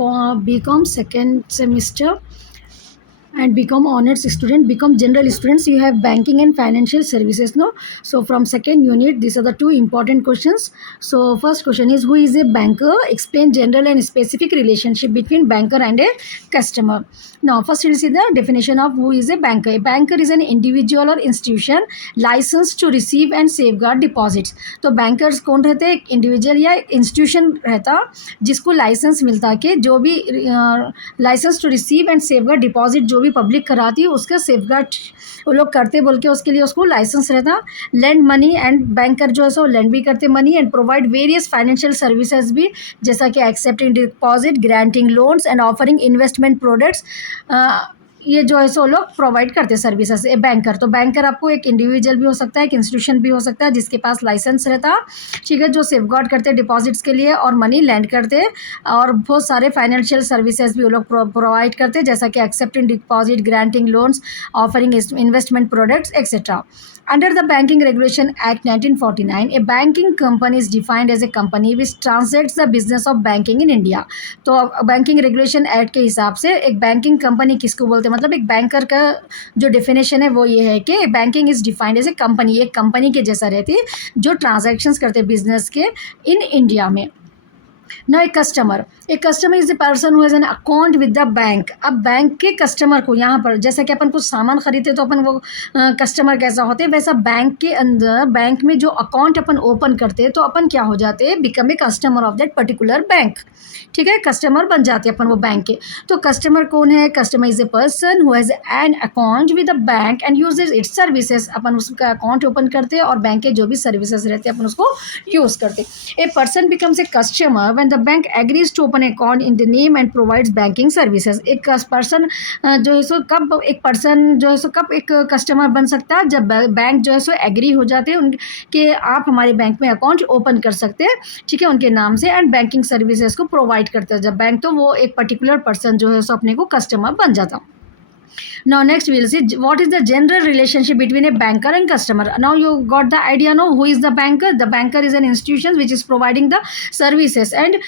BCom second semester and become honors student, become general students, you have banking and financial services, no? So from second unit, these are the two important questions. So first question is, who is a banker? Explain general and specific relationship between banker and a customer. Now first we'll see the definition of who is a banker. A banker is an individual or institution licensed to receive and safeguard deposits. तो bankers कौन रहते हैं? एक individual या institution रहता जिसको licence मिलता कि जो भी licence to receive and safeguard deposit जो भी पब्लिक कराती है उसका सेफगार्ड वो लोग करते बोल के उसके लिए उसको लाइसेंस रहता. लैंड मनी एंड बैंकर जो है सो लैंड भी करते money and provide various financial services भी, जैसा कि accepting deposit, granting loans and offering investment products. ये जो है सो लोग प्रोवाइड करते हैं सर्विसेज. ए बैंकर, तो बैंकर आपको एक इंडिविजुअल भी हो सकता है, एक इंस्टीट्यूशन भी हो सकता है जिसके पास लाइसेंस रहता, ठीक है, जो सेफगार्ड करते हैं डिपॉजिट्स के लिए और मनी लैंड करते हैं और बहुत सारे फाइनेंशियल सर्विसेज भी वो लोग प्रोवाइड करते हैं, जैसा कि accepting deposit, granting loans, offering investment products etcetera. Under the Banking Regulation Act 1949, a banking company is defined as a company which transacts the business of banking in India. तो banking regulation act के हिसाब से एक banking company किसको बोलते हैं, मतलब एक बैंकर का जो डेफिनेशन है वो ये है कि banking is defined as a company, एक कंपनी के जैसा रहती है जो ट्रांजैक्शंस करते हैं बिजनेस के इन इंडिया में. ना एक customer is the person who has an account with the bank. अब बैंक के कस्टमर को यहाँ पर जैसा कि अपन कुछ सामान खरीदते तो अपन वो कस्टमर कैसा होते हैं, वैसा बैंक के अंदर बैंक में जो अकाउंट अपन ओपन करते हैं तो अपन क्या हो जाते हैं, become a customer of that particular bank. ठीक है, कस्टमर बन जाते हैं अपन वो बैंक के. तो कस्टमर कौन है? Customer is a person who has an account with the bank and uses its services. अपन उसका अकाउंट ओपन करते हैं और बैंक के जो भी सर्विसेज रहते हैं अपन उसको यूज़ करते हैं. A person becomes a customer when the bank agrees to open account in the name and provides banking services. एक पर्सन जो है सो कब एक पर्सन जो है सो कब एक कस्टमर बन सकता है, जब बैंक जो है सो एग्री हो जाते हैं उनके आप हमारे बैंक में अकाउंट ओपन कर सकते हैं, ठीक है, उनके नाम से एंड बैंकिंग सर्विसेज को प्रोवाइड करता है जब बैंक, तो वो एक पर्टिकुलर पर्सन जो है सो अपने को कस्टमर बन जाता. Now next we will see what is the general relationship between a banker and customer. Now you got the idea, no? Who is the banker? The banker is an institution which is providing the services and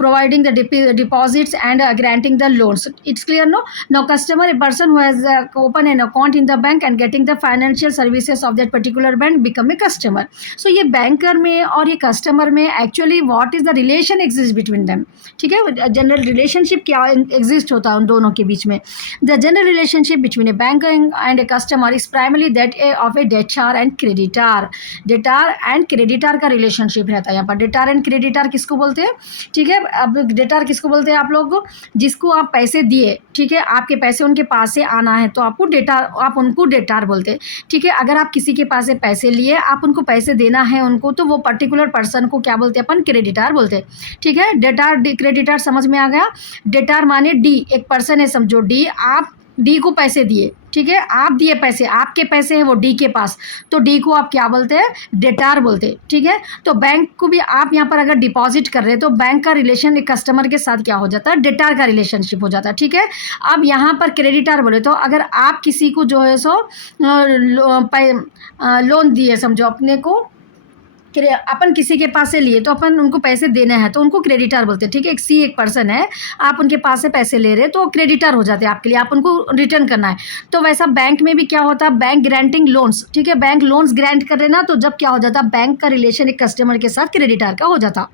providing the deposits and granting the loans. It's clear, no? Now customer, a person who has opened an account in the bank and getting the financial services of that particular bank become a customer. So ये banker में और ये customer में actually what is the relation exist between them? ठीक है, general relationship क्या exist होता है उन दोनों के बीच में. The general relationship between a banker and a customer is primarily that of a debtor and creditor. Debtor and creditor का रिलेशनशिप रहता है यहाँ पर. डेटार एंड क्रेडिटार किसको बोलते हैं, ठीक है, अब डेटार किसको बोलते हैं आप लोग को, जिसको आप पैसे दिए, ठीक है, आपके पैसे उनके पास से आना है तो आपको डेटार, आप उनको डेटार बोलते हैं, ठीक है. अगर आप किसी के पास से पैसे लिए, आप उनको पैसे देना है उनको, तो वो पर्टिकुलर पर्सन को क्या बोलते हैं अपन, क्रेडिटार बोलते हैं, ठीक है. डेटार क्रेडिटार समझ में आ गया. डेटार माने डी, एक पर्सन है समझो डी, आप डी को पैसे दिए, ठीक है, आप दिए पैसे, आपके पैसे हैं वो डी के पास, तो डी को आप क्या बोलते हैं, डेटार बोलते हैं, ठीक है. तो बैंक को भी आप यहाँ पर अगर डिपॉजिट कर रहे हैं तो बैंक का रिलेशन एक कस्टमर के साथ क्या हो जाता है, डेटार का रिलेशनशिप हो जाता है, ठीक है. अब यहाँ पर क्रेडिटार बोले तो अगर आप किसी को जो है सो लोन दिए समझो अपने को, अपन किसी के पास से लिए तो अपन उनको पैसे देने हैं तो उनको क्रेडिटर बोलते हैं, ठीक है. एक पर्सन है, आप उनके पास से पैसे ले रहे हैं तो क्रेडिटर हो जाते हैं आपके लिए, आप उनको रिटर्न करना है. तो वैसा बैंक में भी क्या होता है, बैंक ग्रांटिंग लोन्स, ठीक है, बैंक लोन्स ग्रांट कर रहे ना, तो जब क्या हो जाता, बैंक का रिलेशन एक कस्टमर के साथ क्रेडिटर का हो जाता.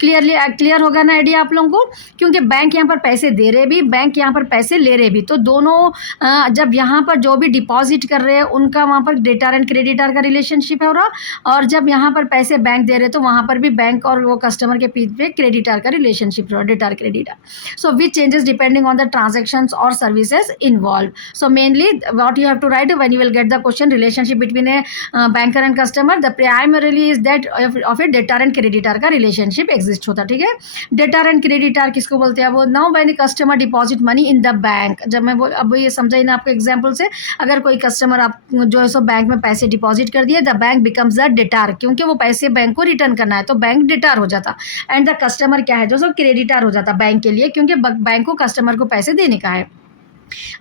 क्लियर होगा ना आइडिया आप लोगों को, क्योंकि बैंक यहाँ पर पैसे दे रहे भी, बैंक यहाँ पर पैसे ले रहे भी, तो दोनों जब यहाँ पर जो भी डिपॉजिट कर रहे हैं उनका वहाँ पर डेटार एंड क्रेडिटर का रिलेशनशिप है हो रहा, और जब यहाँ पर पैसे बैंक दे रहे तो वहाँ पर भी बैंक और वो कस्टमर के बीच में क्रेडिटर का रिलेशनशिप रहा, debtor creditor. So which changes depending on the transactions और services involve. So mainly what you have to write when you will get the question, relationship between a banker and customer, the primarily is that of a debtor and creditor का relationship exist होता, ठीक है. डेटार and creditor किसको बोलते हैं, वो now when customer deposit money in the bank. जब मैं वो अब ये समझाई ना आपको एग्जांपल से, अगर कोई कस्टमर आप जो है सो बैंक में पैसे डिपॉजिट कर दिए, द बैंक बिकम्स द डेटार, क्योंकि वो पैसे बैंक को रिटर्न करना है तो बैंक डेटार हो जाता, एंड द कस्टमर क्या है जो सो क्रेडिटर हो जाता बैंक के लिए, क्योंकि बैंक को कस्टमर को पैसे देने का है.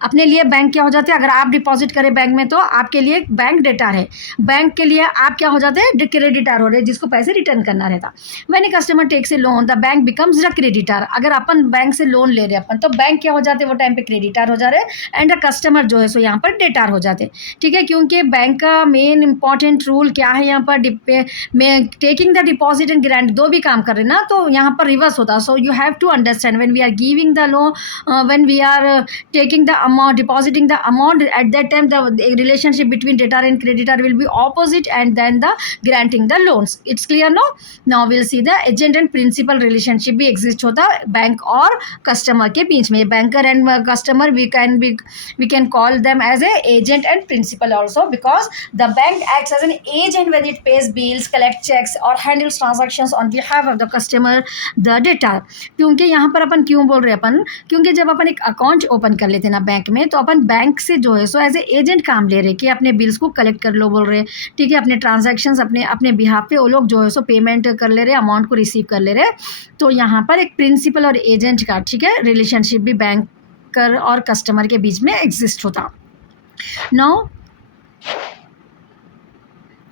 अपने लिए बैंक क्या हो जाते हैं, अगर आप डिपॉजिट करें बैंक में तो आपके लिए बैंक डेटार है, बैंक के लिए आप क्या हो जाते हैं, क्रेडिटार हो रहे हैं जिसको पैसे रिटर्न करना रहता। When a customer takes a loan the bank becomes the creditor. अगर अपन बैंक से लोन ले रहे हैं अपन तो बैंक क्या हो जाते हैं वो टाइम पे क्रेडिटार हो जा रहे हैं एंड द कस्टमर जो है सो यहाँ पर डेटार हो जाते हैं। ठीक है, क्योंकि बैंक का मेन इंपॉर्टेंट रूल क्या है यहाँ पर, में taking the deposit and grant दो भी काम कर रहे हैं ना, तो यहाँ पर रिवर्स होता है। So you have to understand when we are giving the loan, when we are taking the amount, depositing the amount, at that time the relationship between debtor and creditor will be opposite and then the granting the loans. It's clear no? Now we'll see the agent and principal relationship भी exist होता bank और customer के बीच में। banker and customer we can call them as a agent and principal also, because the bank acts as an agent when it pays bills, collect checks or handles transactions on behalf of the customer, the debtor। क्योंकि यहाँ पर अपन क्यों बोल रहे हैं अपन, क्योंकि जब अपन एक अकाउंट ओपन कर लेते हैं ना बैंक में, तो अपन बैंक से जो है सो एज ए एजेंट काम ले रहे कि अपने बिल्स को कलेक्ट कर लो बोल रहे हैं। ठीक है, अपने ट्रांजैक्शंस अपने अपने बिहाफ पे वो लोग जो है सो पेमेंट कर ले रहे, अमाउंट को रिसीव कर ले रहे। तो यहाँ पर एक प्रिंसिपल और एजेंट का, ठीक है, रिलेशनशिप भी बैंकर और कस्टमर के बीच में एग्जिस्ट होता। Now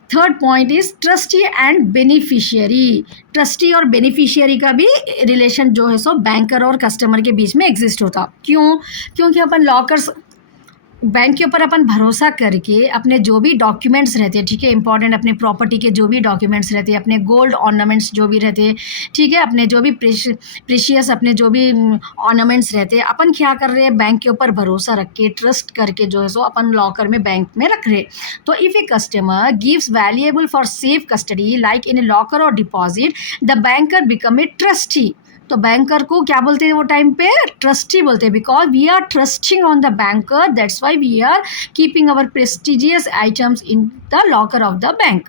third point is trustee and beneficiary. Trustee और बेनिफिशियरी का भी रिलेशन जो है सो बैंकर और कस्टमर के बीच में एग्जिस्ट होता। क्यों? क्योंकि अपन लॉकर्स, बैंक के ऊपर अपन भरोसा करके अपने जो भी डॉक्यूमेंट्स रहते हैं, ठीक है, इंपॉर्टेंट अपने प्रॉपर्टी के जो भी डॉक्यूमेंट्स रहते हैं, अपने गोल्ड ऑर्नामेंट्स जो भी रहते हैं, ठीक है, अपने जो भी प्रीशियस अपने जो भी ऑर्नामेंट्स रहते हैं, अपन क्या कर रहे हैं, बैंक के ऊपर भरोसा रख के ट्रस्ट करके जो है सो अपन लॉकर में बैंक में रख रहे। तो if a customer gives valuable for safe custody like in a locker or deposit, the banker become a trustee. तो बैंकर को क्या बोलते हैं वो टाइम पे, ट्रस्टी बोलते हैं, because we are trusting on the banker, that's why we are keeping our prestigious items in the locker of the bank.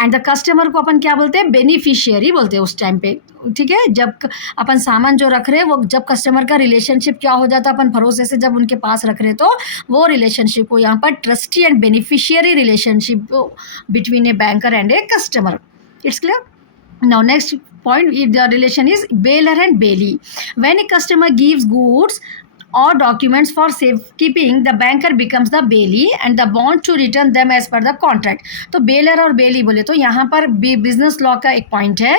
And the customer को अपन क्या बोलते हैं, बेनिफिशियरी बोलते हैं उस टाइम पे। ठीक है, जब अपन सामान जो रख रहे हैं वो जब कस्टमर का रिलेशनशिप क्या हो जाता है, अपन भरोसे से जब उनके पास रख रहे तो वो रिलेशनशिप को यहाँ पर trustee and beneficiary relationship between a banker and a customer. It's clear? Now next point, if the relation is bailor and bailey. When a customer gives goods or documents for safekeeping, the banker becomes the bailey and the bond to return them as per the contract. तो bailor और bailey बोले तो यहाँ पर business law का एक point है,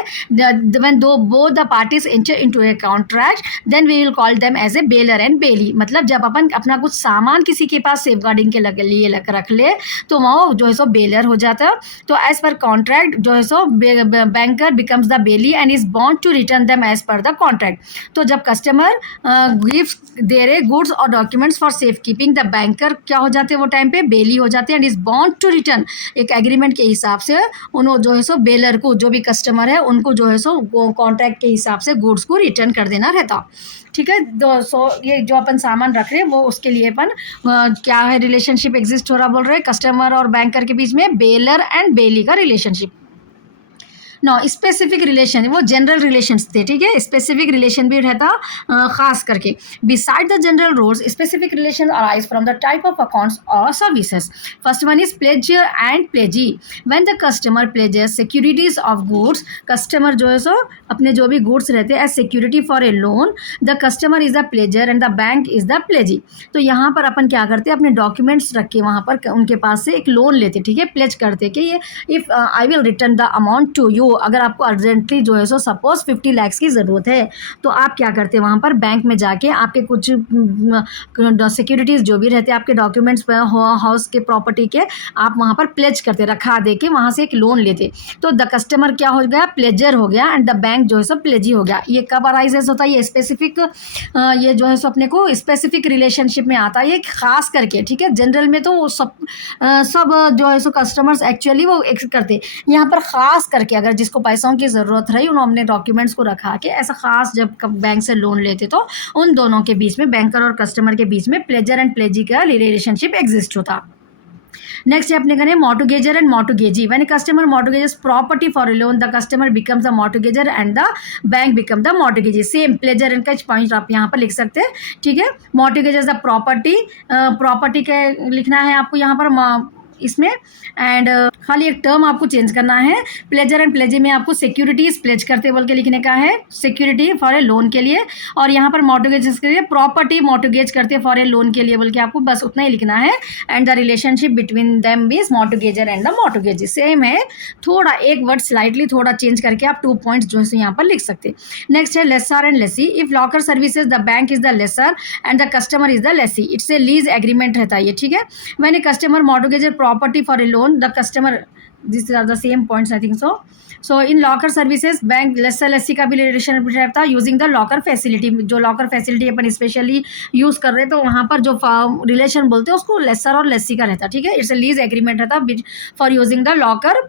when both the parties enter into a contract then we will call them as a bailor and bailey। मतलब जब अपन अपना कुछ सामान किसी के पास सेफ गार्डिंग के लिए रख ले तो वो जो है सो बेलर हो जाता। तो एज पर कॉन्ट्रैक्ट जो है सो banker becomes the bailee and is bond to return them as per the contract. तो जब कस्टमर गिव्स दे रहे गुड्स और documents for safe keeping, the banker क्या हो जाते हैं वो टाइम पे, बेली हो जाते हैं and is bond to return. एक एग्रीमेंट के हिसाब से उन्होंने जो है सो बेलर को, जो भी कस्टमर है उनको जो है सो कॉन्ट्रैक्ट के हिसाब से गुड्स को रिटर्न कर देना रहता। ठीक है, सो ये जो अपन सामान रख रहे हैं वो उसके लिए अपन क्या है, रिलेशनशिप एग्जिस्ट हो रहा बोल रहे हैं कस्टमर और बैंकर के बीच में, बेलर एंड बेली का रिलेशनशिप। नो स्पेसिफिक रिलेशन, वो जनरल रिलेशंस थे, ठीक है, स्पेसिफिक रिलेशन भी रहता खास करके। Beside the general rules specific relation arise from the type of accounts और services. First one is pledger and pledgee. When the customer pledges securities of goods, customer जो है सो अपने जो भी गुड्स रहते हैं as security for a loan, the customer is the pledger and the bank is the प्लेजी। तो यहाँ पर अपन क्या करते हैं, अपने डॉक्यूमेंट्स रख के वहाँ पर उनके पास से एक लोन लेते, ठीक है, प्लेज करते कि ये if I will return the amount to you. अगर आपको अर्जेंटली जो है सो सपोज 50 लाख की ज़रूरत है तो आप क्या करते हैं, वहाँ पर बैंक में जाके आपके कुछ सिक्योरिटीज़ जो भी रहते हैं आपके डॉक्यूमेंट्स हाउस के प्रॉपर्टी के, आप वहाँ पर प्लेज करते, रखा दे के वहाँ से एक लोन लेते। तो द कस्टमर क्या हो गया, प्लेजर हो गया एंड द बैंक जो है सो प्लेजी हो गया। ये कब अराइजेस होता है, ये स्पेसिफिक, ये जो है सो अपने को स्पेसिफिक रिलेशनशिप में आता है ये खास करके। ठीक है, जनरल में तो वो सब जो है सो कस्टमर्स एक्चुअली वो करते, यहाँ पर खास करके अगर जिसको पैसों की ज़रूरत रही उन्होंने डॉक्यूमेंट्स को रखा के ऐसा खास जब बैंक से लोन लेते तो उन दोनों के बीच में, बैंकर और कस्टमर के बीच में प्लेजर एंड प्लेजी का रिलेशनशिप एग्जिस्ट होता। नेक्स्ट है अपने करें mortgager and mortgagee. When a customer mortgages property for a loan, the customer becomes the mortgager and the bank become the mortgagee. Same pledger and catch point आप यहाँ पर लिख सकते हैं। ठीक है, मॉर्टगेजेस द प्रॉपर्टी, प्रॉपर्टी के लिखना है आपको यहाँ पर इसमें। एंड खाली एक टर्म आपको चेंज करना है, प्लेजर एंड प्लेजे में आपको सिक्योरिटीज प्लेज करते बोल के लिखने का है, सिक्योरिटी फॉर ए लोन के लिए, और यहाँ पर मॉर्टगेज के लिए प्रॉपर्टी मॉर्टगेज करते फॉर ए लोन के लिए बोल के आपको बस उतना ही लिखना है। And the relationship between them is mortgager and the mortgage same है, थोड़ा एक वर्ड स्लाइटली थोड़ा चेंज करके आप 2 पॉइंट्स जो है यहाँ पर लिख सकते हैं। नेक्स्ट है lessor and lessee. If locker services the bank is the lessor and the customer is the lessee, it's a lease agreement रहता है ये, ठीक है। When a customer mortgage property for a loan, the customer, these are the same points I think so. So in locker services bank lessor lessee का भी relation रहता है using the locker facility, जो लॉकर फैसिलिटी अपन specially use कर रहे हैं तो वहाँ पर जो रिलेशन बोलते हैं उसको लेसर और लेसी का रहता है, ठीक है। इट्स ए लीज एग्रीमेंट रहता है for using the locker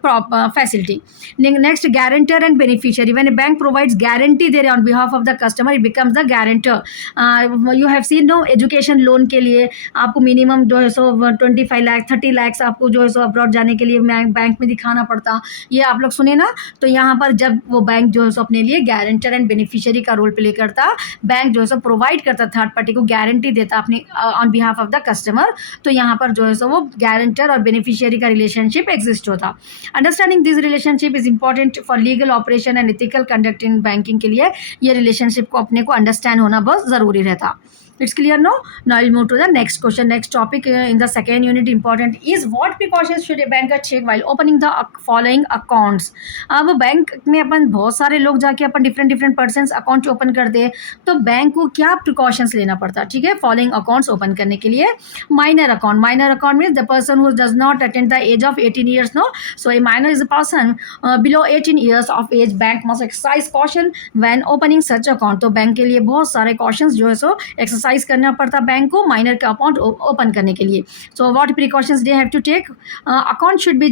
facility. Next guarantor and beneficiary. When a bank provides guarantee there on behalf of the customer, it becomes the guarantor. You have seen no, education loan के लिए आपको minimum जो है सो 25 लाख 30 लाख आपको जो है सो abroad जाने के लिए बैंक में दिखाना पड़ता, ये आप लोग सुने ना। तो यहाँ पर जब वो बैंक जो है सो अपने लिए गारंटर एंड बेनिफिशियरी का रोल प्ले करता, बैंक जो है सो प्रोवाइड करता थर्ड पार्टी को, गारंटी देता अपने on behalf of the customer, तो यहाँ पर जो है सो वो गारंटर और बेनिफिशियरी का रिलेशनशिप एग्जिस्ट होता। Understanding this relationship is important for legal operation and ethical conduct in banking के लिए ये रिलेशनशिप को अपने को अंडरस्टैंड होना बहुत ज़रूरी रहता। It's clear now? Now I'll move to the next question. Next topic in the second unit important is what precautions should a banker take while opening the following accounts. अब bank में अपन बहुत सारे लोग जाके अपन डिफरेंट पर्सन्स अकाउंट ओपन करते हैं, तो bank को क्या प्रिकॉशंस लेना पड़ता है, ठीक है। फॉलोइंग अकाउंट्स ओपन करने के लिए minor account means the person who does not attend the age of 18 years, no. So a minor is a person below 18 years of age. Bank must exercise caution when opening such account. तो bank के लिए बहुत सारे cautions जो है so exercise करना पड़ता bank को माइनर का अकाउंट ओपन करने के लिए। So what precautions they have to take? Account should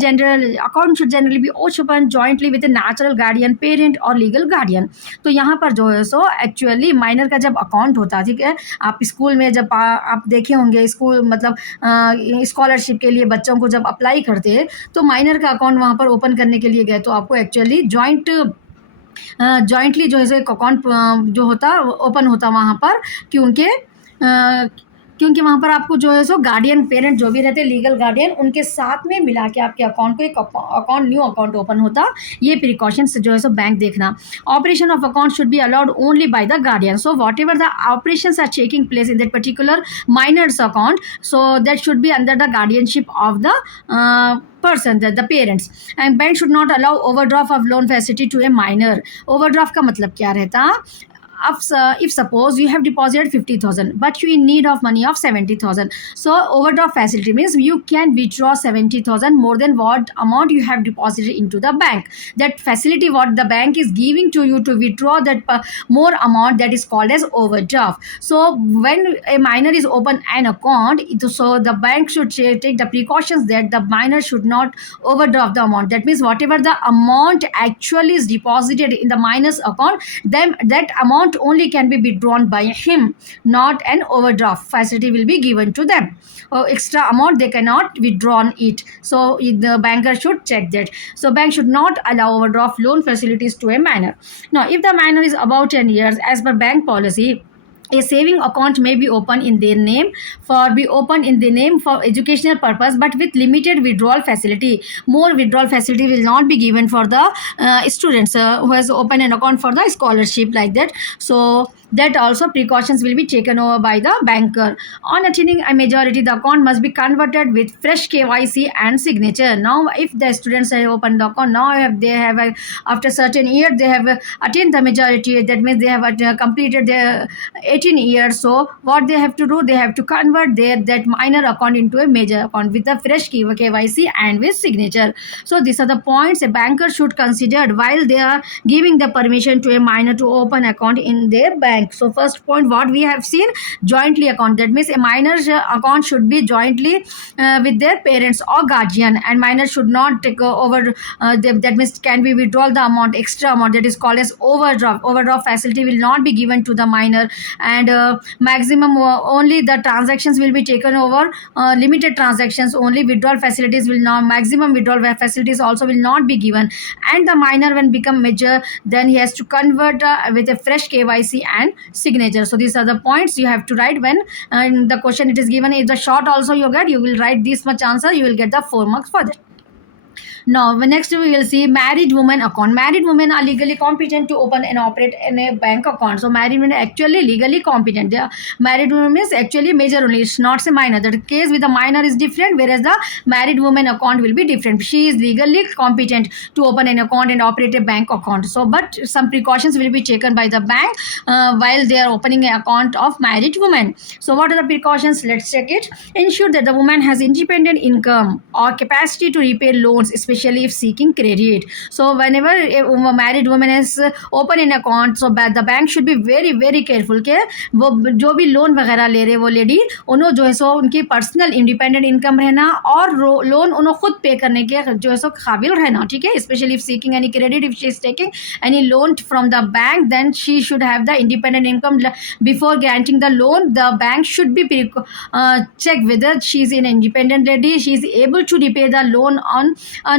generally be open jointly with a natural guardian, parent और लीगल गार्डियन। तो यहाँ पर जो है सो एक्चुअली माइनर का जब अकाउंट होता है, ठीक है, आप स्कूल में जब आप देखे होंगे, स्कूल मतलब स्कॉलरशिप के लिए बच्चों को जब अप्लाई करते हैं तो माइनर का अकाउंट वहाँ पर ओपन करने के लिए गए तो आपको एक्चुअली जॉइंटली जो है सो एक अकाउंट जो होता ओपन होता वहाँ पर, क्योंकि वहाँ पर आपको जो है सो गार्डियन, पेरेंट जो भी रहते हैं, लीगल गार्डियन, उनके साथ में मिला के आपके अकाउंट को एक अकाउंट न्यू अकाउंट ओपन होता। ये प्रिकॉशंस जो है सो बैंक देखना। Operation of account should be allowed only by the guardian. So whatever the operations are taking place in that particular minor's account, so that should be under the guardianship of the person, the parents. And bank should not allow overdraft of loan facility to a minor. Overdraft का मतलब क्या रहता? If suppose you have deposited 50,000 but you in need of money of 70,000, so overdraft facility means you can withdraw 70,000 more than what amount you have deposited into the bank. That facility what the bank is giving to you to withdraw that more amount, that is called as overdraft. So when a minor is open an account, so the bank should take the precautions that the minor should not overdraft the amount. That means whatever the amount actually is deposited in the minor's account, then that amount only can be withdrawn by him, not an overdraft facility will be given to them. Extra amount they cannot withdraw it, so the banker should check that. So bank should not allow overdraft loan facilities to a minor. Now if the minor is about 10 years, as per bank policy, a saving account may be opened in their name for educational purpose, but with limited withdrawal facility. More withdrawal facility will not be given for the students who has opened an account for the scholarship, like that. So that also precautions will be taken over by the banker. On attaining a majority, the account must be converted with fresh KYC and signature. Now if the students have opened the account, now after certain year they have attained the majority, that means they have completed their 18 years. So what they have to do, they have to convert that minor account into a major account with the fresh KYC and with signature. So these are the points a banker should consider while they are giving the permission to a minor to open account in their bank. So first point what we have seen, jointly account. That means a minor's account should be jointly with their parents or guardian, and minor should not take over that means can be withdraw the amount, extra amount, that is called as overdraft. Overdraft facility will not be given to the minor, and maximum only the transactions will be taken over, limited transactions only. Withdrawal facilities will not, maximum withdrawal facilities also will not be given. And the minor when become major, then he has to convert with a fresh KYC and signature. So these are the points you have to write when in the question it is given. If the short also you get, you will write this much answer, you will get the 4 marks for that. Now, next we will see married woman account. Married women are legally competent to open and operate in a bank account. So, married women are actually legally competent. The married woman is actually major only. It's not a minor. The case with the minor is different, whereas the married woman account will be different. She is legally competent to open an account and operate a bank account. So, but some precautions will be taken by the bank while they are opening an account of married women. So, what are the precautions? Let's check it. Ensure that the woman has independent income or capacity to repay loans, especially if seeking credit. So whenever a married woman is open an account, so the bank should be very very careful के वो जो भी loan वगैरह ले रहे वो lady उन्होंने जो है सो उनकी पर्सनल इंडिपेंडेंट इनकम रहना और लोन उन्होंने खुद पे करने के जो है सो काबिल रहना, ठीक है. Specially if seeking any credit, if she is taking any loan from the bank, then she should have the independent income before granting the loan. The bank should be check whether she is an independent lady, she is able to repay the loan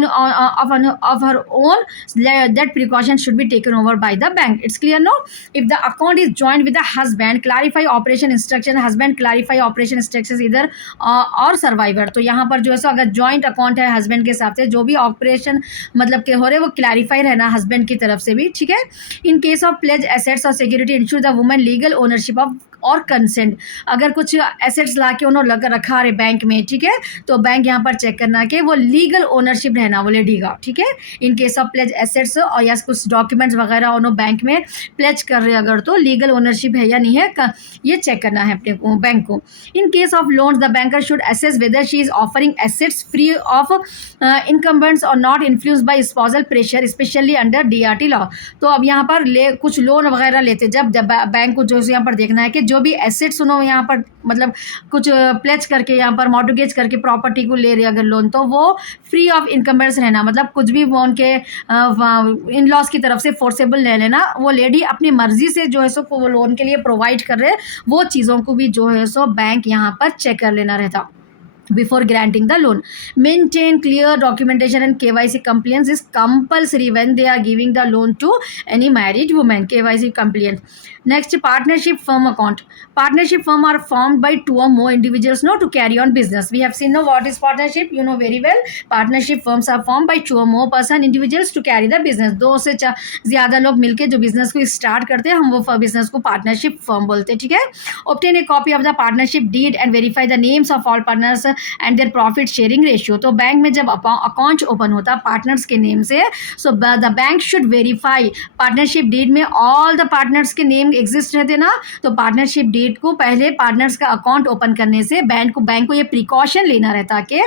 of her own. That precaution should be taken over by the bank. It's clear, no? If the account is joined with the husband, clarify operation instruction. Husband clarify operation instructions either और survivor. तो यहाँ पर जो है सो अगर joint account है husband के साथ से, जो भी operation मतलब के हो रहे वो clarify रहना husband की तरफ से भी, ठीक है. In case of pledge assets or security, ensure the woman legal ownership of और कंसेंट. अगर कुछ एसेट्स ला के उन्होंने लगा रखा है बैंक में, ठीक है, तो बैंक यहाँ पर चेक करना कि वो लीगल ओनरशिप रहना वो लेडी का, ठीक है. In case of pledge assets और या कुछ डॉक्यूमेंट्स वगैरह उन्होंने बैंक में प्लेज कर रहे अगर तो लीगल ओनरशिप है या नहीं है ये चेक करना है अपने को बैंक को. In case of loans the banker should assess whether she is offering assets free of incumbents और not influence by spousal pressure, especially under DRT law. तो अब यहाँ पर कुछ लोन वगैरह लेते जब बैंक को जो यहाँ पर देखना है कि जो भी एसेट्स उन्होंने यहाँ पर मतलब कुछ प्लेज करके यहाँ पर मॉर्गेज करके प्रॉपर्टी को ले रहे अगर लोन, तो वो फ्री ऑफ इनकम्बेंस रहना, मतलब कुछ भी वो उनके इन लॉस की तरफ से फोर्सेबल ले लेना. वो लेडी अपनी मर्जी से जो है सो वो लोन के लिए प्रोवाइड कर रहे वो चीज़ों को भी जो है सो बैंक यहाँ पर चेक कर लेना रहता before granting the loan. Maintain clear documentation and KYC compliance is compulsory when they are giving the loan to any married woman. KYC compliance. Next, partnership firm account. Partnership firm are formed by 2 or more individuals to carry on business. We have seen what is partnership, you know very well. Partnership firms are formed by 2 or more individuals to carry the business. 2 से ज़्यादा लोग मिलके जो business को start करते हैं हम वो बिजनेस को पार्टनरशिप फर्म बोलते हैं, ठीक है. Obtain a copy of the partnership deed and verify the names of all partners and their profit sharing ratio. तो बैंक में जब अकाउंट ओपन होता पार्टनर्स के नेम से, so the bank should verify partnership deed में all the partners के name exist रहते ना. तो पार्टनरशिप डीड को पहले पार्टनर्स का अकाउंट ओपन करने से बैंक को ये प्रिकॉशन लेना रहता कि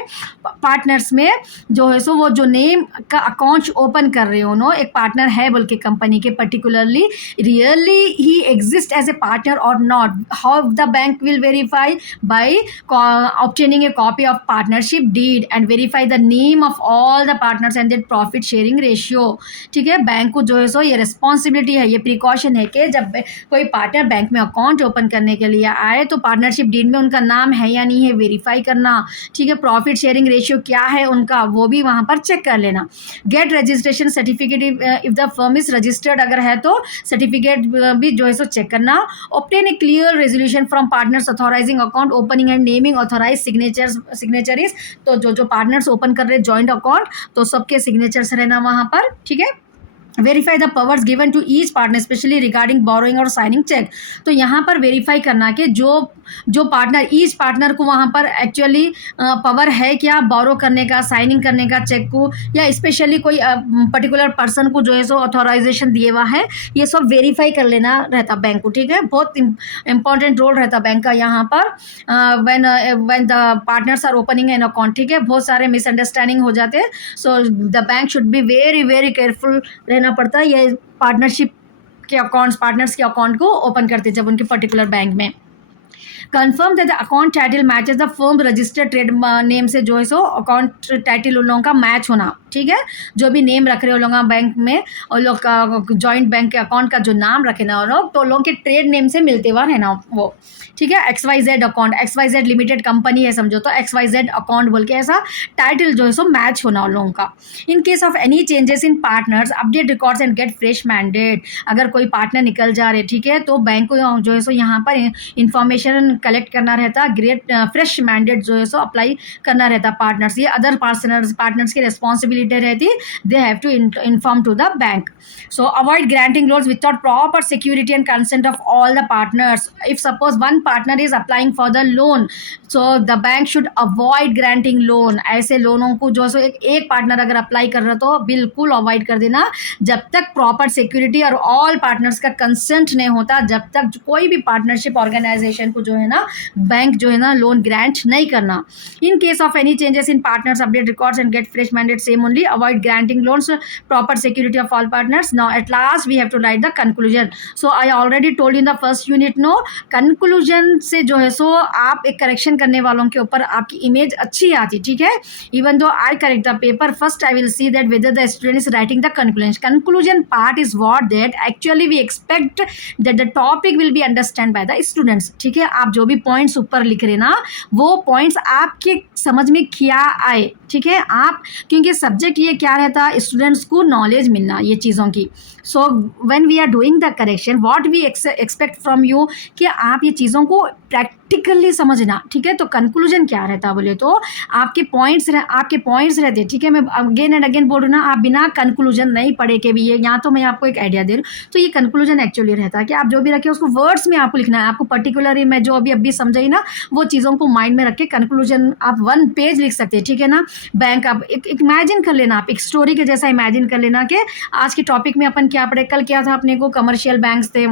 पार्टनर्स में जो है सो वो जो नेम का अकाउंट ओपन कर रहे हो एक पार्टनर है बोल के कंपनी के पर्टिकुलरली रियली ही एग्जिस्ट एज ए पार्टनर और not. How the bank will verify by obtaining a copy of partnership deed and verify the name of all the partners and their profit sharing ratio. ठीक है, bank को जो है सो ये responsibility है, ये precaution है कि जब कोई पार्टनर बैंक में अकाउंट ओपन करने के लिए आए तो पार्टनरशिप डीड में उनका नाम है या नहीं है वेरीफाई करना, ठीक है. प्रॉफिट शेयरिंग रेशियो क्या है उनका वो भी वहाँ पर चेक कर लेना. Get registration certificate if the firm is registered, अगर है तो सर्टिफिकेट भी जो है सो चेक करना. Obtain a clear resolution from partners authorising account opening and naming authorise signatories. तो जो पार्टनर्स ओपन कर रहे जॉइंट अकाउंट तो सबके सिग्नेचर्स रहना वहाँ पर, ठीक है. Verify the powers given to each partner specially regarding borrowing और साइनिंग चेक. तो यहाँ पर वेरीफाई करना कि जो पार्टनर ईच पार्टनर को वहाँ पर एक्चुअली पावर है क्या बोरो करने का, साइनिंग करने का चेक को, या स्पेशली कोई पर्टिकुलर पर्सन को जो है सो ऑथोराइजेशन दिए हुआ है, ये सब वेरीफाई कर लेना रहता बैंक को, ठीक है. बहुत इंपॉर्टेंट रोल रहता बैंक का यहाँ पर when the partners are opening an account, ठीक है. बहुत सारे मिसअंडरस्टैंडिंग हो जाते हैं, so the bank should be very very careful रहना पड़ता है ये पार्टनरशिप के अकाउंट्स पार्टनर्स के अकाउंट को ओपन करते जब उनके पर्टिकुलर बैंक में. Confirm that the account title matches the firm registered trade name से जो है सो अकाउंट टाइटल उन लोगों का मैच होना, ठीक है, जो भी नेम रख रहे हो लोग बैंक में, और लोग का जॉइंट बैंक के अकाउंट का जो नाम रखे ना वो लोग, तो लोगों के ट्रेड नेम से मिलते हुआ है ना वो, ठीक है। XYZ account, XYZ limited company है समझो, तो XYZ अकाउंट बोल के ऐसा टाइटल जो है सो मैच होना उन लोगों का। इन case of any changes in partners, update records and gate fresh mandate. अगर कोई पार्टनर निकल जा रहे, ठीक है, तो बैंक को जो है सो यहाँ पर इंफॉर्मेशन कलेक्ट करना रहता, ग्रेट फ्रेश मैंडेट जो है सो अप्लाई करना रहता पार्टनर्स। ये अदर पार्टनर्स की रिस्पॉन्सिबिलिटी रहती, they have to inform to the bank. So avoid granting loans without proper security and consent of all the partners. If suppose one partner is applying for the loan, so the bank should avoid granting loan. ऐसे लोनों को जो सो एक partner अगर apply कर रहा तो बिल्कुल avoid कर देना, जब तक प्रॉपर सिक्योरिटी और ऑल पार्टनर्स का कंसेंट नहीं होता, जब तक कोई भी पार्टनरशिप ऑर्गेनाइजेशन को जो है ना बैंक जो है ना लोन ग्रांट नहीं करना। इन case of any changes in partners, update records and gate fresh mandate, same only avoid granting loans, proper security of all partners. Now at last we have to write the conclusion. So I already told you in the first unit, no, conclusion से जो है सो आप एक correction करने वालों के ऊपर आपकी इमेज अच्छी आती, ठीक है। even though I correct the paper, first I will see that whether the student is writing the conclusion part is what that actually we expect that the topic will be understand by the students, ठीक है। आप जो भी points ऊपर लिख रहे ना, वो पॉइंट्स आपके समझ में क्या आए, ठीक है। आप क्योंकि सब्जेक्ट ये क्या रहता, स्टूडेंट्स को नॉलेज मिलना ये चीज़ों की। So when we are doing the correction, what we expect from you कि आप ये चीज़ों को प्रैक्टिकली समझना, ठीक है। तो कंक्लूजन क्या रहता बोले तो आपके पॉइंट्स रहते, ठीक है। मैं अगेन एंड अगेन बोल रही हूँ ना, आप बिना कंक्लूजन नहीं पढ़े के भी ये, यहाँ तो मैं आपको एक आइडिया दे रही हूँ, तो ये कंक्लूजन एक्चुअली रहता है कि आप जो भी रखे उसको वर्ड्स में आपको लिखना है। आपको पर्टिकुलरली मैं जो अभी समझाई ना, वो चीज़ों को माइंड में रख के कंक्लूजन आप 1 पेज लिख सकते हैं, ठीक है ना। बैंक आप एक इमेजिन कर लेना, आप एक स्टोरी के जैसा इमेजिन कर लेना कि आज के टॉपिक में अपन क्या पढ़े, कल क्या था अपने को, कमर्शियल बैंक्स थे,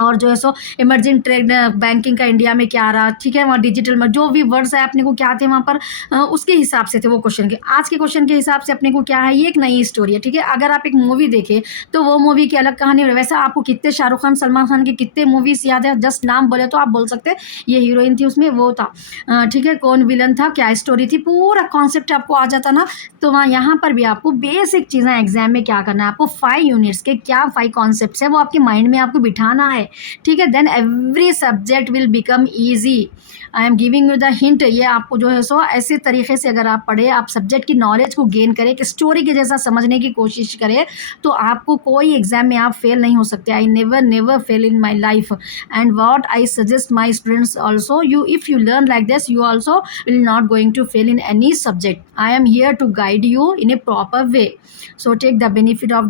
और जो है सो इमर्जिंग ट्रेड बैंकिंग का इंडिया में क्या रहा, ठीक है। वहाँ डिजिटल में जो भी वर्ड्स है अपने को क्या थे वहाँ पर, उसके हिसाब से थे वो क्वेश्चन के। आज के क्वेश्चन के हिसाब से अपने को क्या है, ये एक नई स्टोरी है, ठीक है। अगर आप एक मूवी देखें तो वो मूवी की अलग कहानी है। वैसा आपको कितने शाहरुख खान, सलमान खान के कितने मूवीज़ याद है, जस्ट नाम बोले तो आप बोल सकते हैं ये हीरोइन थी उसमें, वो था, ठीक है, कौन विलन था, क्या स्टोरी थी, पूरा कॉन्सेप्ट आपको आ जाता ना। तो वहाँ यहाँ पर भी आपको बेसिक चीज़ें एग्जाम में क्या करना है, आपको 5 यूनिट्स के क्या 5 कॉन्सेप्ट्स है वो आपके माइंड में आपको बिठाना है, ठीक है। Then every subject will become easy. I am giving you the hint. ये आपको जो है सो ऐसे तरीके से अगर आप पढ़े, आप सब्जेक्ट की नॉलेज को गेन करें, एक स्टोरी के जैसा समझने की कोशिश करें, तो आपको कोई एग्जाम में आप फेल नहीं हो सकते। I never fail in my life, and what I suggest my students also, you if you learn like this, you also will not going to fail in any subject. I am here to guide you in a proper way, so take the benefit of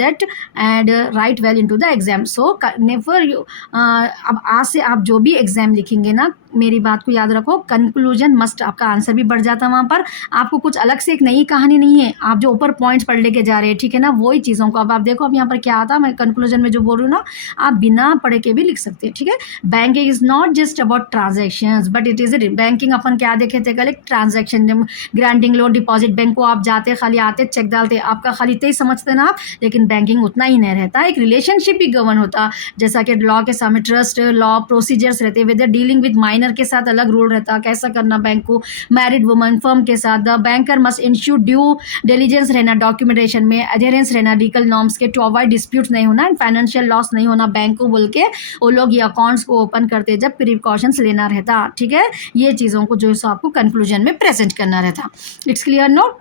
that and write well into the exam. So never you अब आज से आप जो भी exam लिखेंगे ना, मेरी बात को याद रखो, कंक्लूजन मस्ट, आपका आंसर भी बढ़ जाता है वहाँ पर। आपको कुछ अलग से एक नई कहानी नहीं है, आप जो ऊपर पॉइंट्स पढ़ लेके जा रहे हैं, ठीक है ना, वही चीज़ों को अब आप देखो। अब यहाँ पर क्या आता है, मैं कंक्लूजन में जो बोल रही हूँ ना, आप बिना पढ़े के भी लिख सकते हैं, ठीक है। Banking is not just about transaction, but it is banking अपन क्या देखे थे कल, एक transaction, granting loan, deposit, bank को आप जाते खाली आते चेक डालते, आपका खाली इतना ही समझते ना आप, लेकिन बैंकिंग उतना ही नहीं रहता, एक रिलेशनशिप भी गवर्न होता, जैसा कि लॉ के सामने ट्रस्ट लॉ प्रोसीजर्स रहते, विद डीलिंग विद माइनर के साथ अलग रूल रहता, कैसा करना बैंक को, मैरिड वुमन फर्म के साथ, the banker must ensure due diligence रहना, डॉक्यूमेंटेशन में अधेरेंस रहना, लीगल नॉर्म्स के, टू अवॉइड डिस्प्यूट्स नहीं होना, एंड फाइनेंशियल लॉस नहीं होना बैंक को बोल के वो लोग ये अकाउंट्स को ओपन करते जब प्रिकॉशंस लेना रहता, ठीक है। ये चीज़ों को जो है सो आपको कंक्लूजन में प्रेजेंट करना रहता। It's clear no?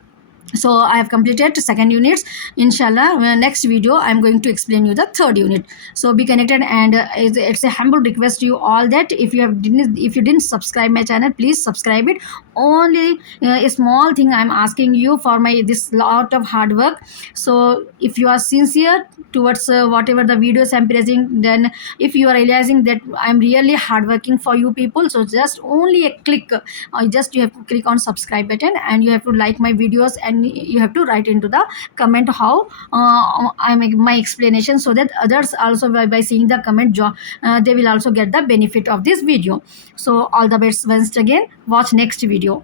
So I have completed 2nd units. Inshallah, next video I am going to explain you the 3rd unit. So be connected, and it's a humble request to you all that if you didn't subscribe my channel, please subscribe it. Only a small thing I am asking you for this lot of hard work. So if you are sincere towards whatever the videos I am presenting, then if you are realizing that I am really hardworking for you people, so just only a click, just you have to click on subscribe button, and you have to like my videos, and you have to write into the comment how I make my explanation, so that others also by seeing the comment they will also get the benefit of this video. So all the best once again, watch next video.